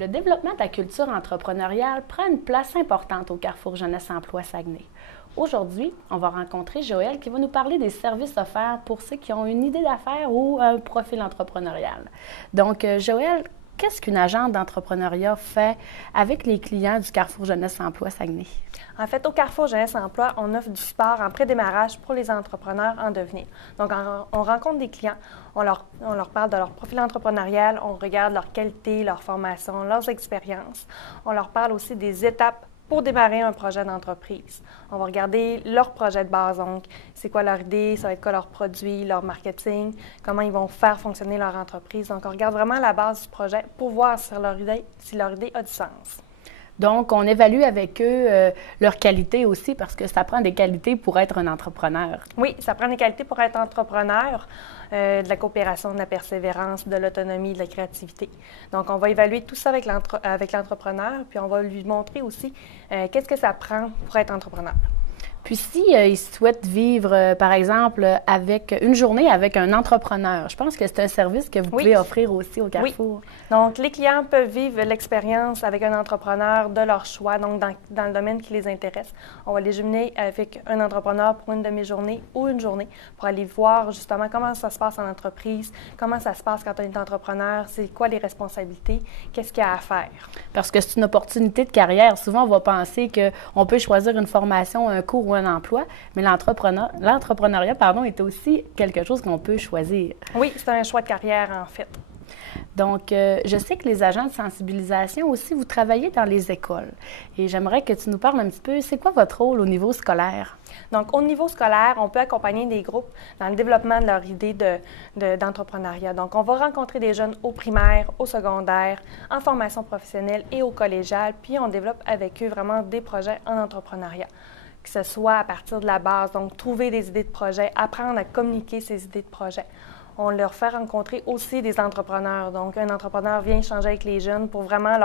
Le développement de la culture entrepreneuriale prend une place importante au Carrefour Jeunesse Emploi Saguenay. Aujourd'hui, on va rencontrer Joël qui va nous parler des services offerts pour ceux qui ont une idée d'affaires ou un profil entrepreneurial. Donc, Joël, qu'est-ce qu'une agente d'entrepreneuriat fait avec les clients du Carrefour Jeunesse Emploi Saguenay? En fait, au Carrefour Jeunesse Emploi, on offre du support en pré-démarrage pour les entrepreneurs en devenir. Donc, on rencontre des clients, on leur parle de leur profil entrepreneurial, on regarde leur qualité, leur formation, leurs expériences. On leur parle aussi des étapes pour démarrer un projet d'entreprise. On va regarder leur projet de base, donc c'est quoi leur idée, ça va être quoi leur produit, leur marketing, comment ils vont faire fonctionner leur entreprise. Donc, on regarde vraiment la base du projet pour voir si leur idée a du sens. Donc, on évalue avec eux leur qualité aussi parce que ça prend des qualités pour être un entrepreneur. Oui, ça prend des qualités pour être entrepreneur, de la coopération, de la persévérance, de l'autonomie, de la créativité. Donc, on va évaluer tout ça avec l'entrepreneur, puis on va lui montrer aussi qu'est-ce que ça prend pour être entrepreneur. Puis si ils souhaitent vivre, par exemple, avec une journée avec un entrepreneur, je pense que c'est un service que vous pouvez offrir aussi au Carrefour. Oui. Donc, les clients peuvent vivre l'expérience avec un entrepreneur de leur choix, donc dans le domaine qui les intéresse. On va les jumeler avec un entrepreneur pour une demi-journée ou une journée pour aller voir justement comment ça se passe en entreprise, comment ça se passe quand on est entrepreneur, c'est quoi les responsabilités, qu'est-ce qu'il y a à faire. Parce que c'est une opportunité de carrière. Souvent, on va penser qu'on peut choisir une formation, un cours ou un emploi, mais l'entrepreneuriat, est aussi quelque chose qu'on peut choisir. Oui, c'est un choix de carrière, en fait. Donc, je sais que les agents de sensibilisation aussi, vous travaillez dans les écoles. Et j'aimerais que tu nous parles un petit peu, c'est quoi votre rôle au niveau scolaire? Donc, au niveau scolaire, on peut accompagner des groupes dans le développement de leur idée d'entrepreneuriat. Donc, on va rencontrer des jeunes au primaire, au secondaire, en formation professionnelle et au collégial, puis on développe avec eux vraiment des projets en entrepreneuriat, que ce soit à partir de la base, donc trouver des idées de projet, apprendre à communiquer ces idées de projet. On leur fait rencontrer aussi des entrepreneurs. Donc, un entrepreneur vient échanger avec les jeunes pour vraiment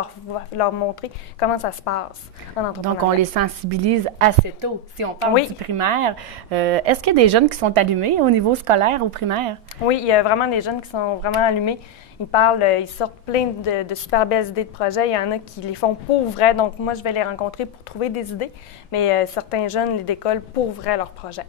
leur montrer comment ça se passe en entrepreneuriat. Donc, on les sensibilise assez tôt. Si on parle du primaire, est-ce qu'il y a des jeunes qui sont allumés au niveau scolaire, au primaire? Oui, il y a vraiment des jeunes qui sont vraiment allumés. Ils sortent plein de super belles idées de projet. Il y en a qui les font pour vrai. Donc, moi, je vais les rencontrer pour trouver des idées. Mais certains jeunes les décollent pour vrai leurs projets.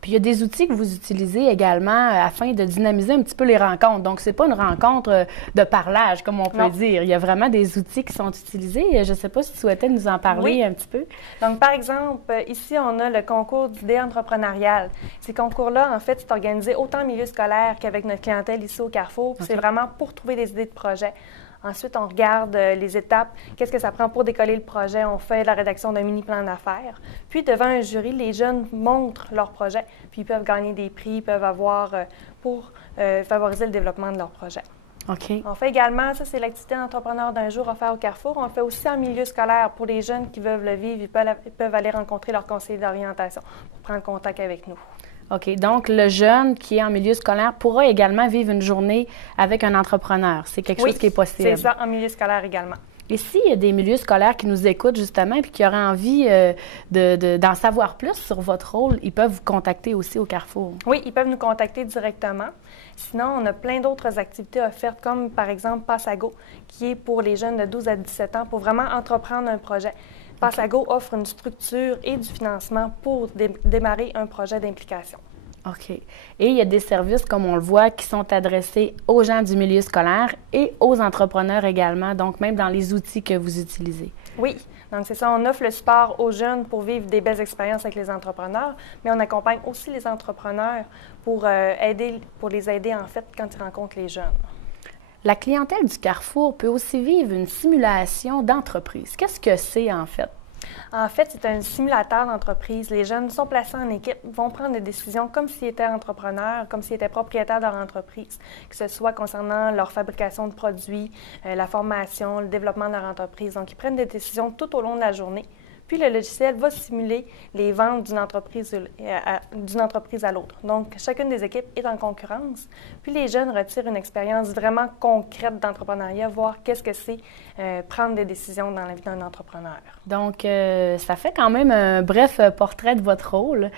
Puis, il y a des outils que vous utilisez également afin de dynamiser un petit peu les rencontres. Donc, ce n'est pas une rencontre de parlage, comme on peut dire. Il y a vraiment des outils qui sont utilisés. Je ne sais pas si tu souhaitais nous en parler un petit peu. Donc, par exemple, ici, on a le concours d'idées entrepreneuriales. Ces concours-là, en fait, c'est organisé autant en milieu scolaire qu'avec notre clientèle ici au Carrefour. C'est vraiment pour trouver des idées de projet. Ensuite, on regarde les étapes, qu'est-ce que ça prend pour décoller le projet. On fait la rédaction d'un mini-plan d'affaires. Puis, devant un jury, les jeunes montrent leur projet, puis ils peuvent gagner des prix, ils peuvent avoir pour favoriser le développement de leur projet. OK. On fait également, ça c'est l'activité d'entrepreneur d'un jour offert au Carrefour. On le fait aussi en milieu scolaire pour les jeunes qui veulent le vivre. Ils peuvent aller rencontrer leur conseiller d'orientation pour prendre contact avec nous. OK. Donc, le jeune qui est en milieu scolaire pourra également vivre une journée avec un entrepreneur. C'est quelque chose qui est possible. C'est ça, en milieu scolaire également. Et s'il y a des milieux scolaires qui nous écoutent justement et qui auraient envie d'en savoir plus sur votre rôle, ils peuvent vous contacter aussi au Carrefour. Oui, ils peuvent nous contacter directement. Sinon, on a plein d'autres activités offertes, comme par exemple Passago, qui est pour les jeunes de 12 à 17 ans pour vraiment entreprendre un projet. Passago offre une structure et du financement pour démarrer un projet d'implication. OK. Et il y a des services, comme on le voit, qui sont adressés aux gens du milieu scolaire et aux entrepreneurs également, donc même dans les outils que vous utilisez. Oui. Donc, c'est ça, on offre le support aux jeunes pour vivre des belles expériences avec les entrepreneurs, mais on accompagne aussi les entrepreneurs pour les aider, en fait, quand ils rencontrent les jeunes. La clientèle du Carrefour peut aussi vivre une simulation d'entreprise. Qu'est-ce que c'est, en fait? En fait, c'est un simulateur d'entreprise. Les jeunes sont placés en équipe, vont prendre des décisions comme s'ils étaient entrepreneurs, comme s'ils étaient propriétaires de leur entreprise, que ce soit concernant leur fabrication de produits, la formation, le développement de leur entreprise. Donc, ils prennent des décisions tout au long de la journée. Puis, le logiciel va simuler les ventes d'une entreprise à l'autre. Donc, chacune des équipes est en concurrence. Puis les jeunes retirent une expérience vraiment concrète d'entrepreneuriat, voir qu'est-ce que c'est prendre des décisions dans la vie d'un entrepreneur. Donc, ça fait quand même un bref portrait de votre rôle.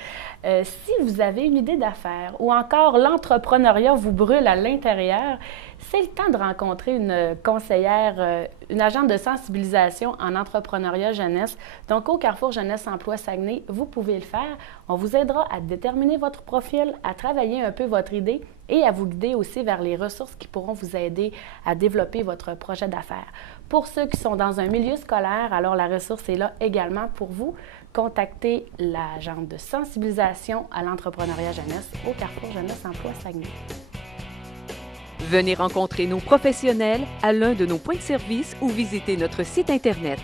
Si vous avez une idée d'affaires ou encore l'entrepreneuriat vous brûle à l'intérieur, c'est le temps de rencontrer une conseillère, une agente de sensibilisation en entrepreneuriat jeunesse. Donc, au Carrefour Jeunesse Emploi Saguenay, vous pouvez le faire. On vous aidera à déterminer votre profil, à travailler un peu votre idée et à vous guider aussi vers les ressources qui pourront vous aider à développer votre projet d'affaires. Pour ceux qui sont dans un milieu scolaire, alors la ressource est là également pour vous. Contactez l'agente de sensibilisation à l'entrepreneuriat jeunesse au Carrefour Jeunesse Emploi Saguenay. Venez rencontrer nos professionnels à l'un de nos points de service ou visitez notre site Internet.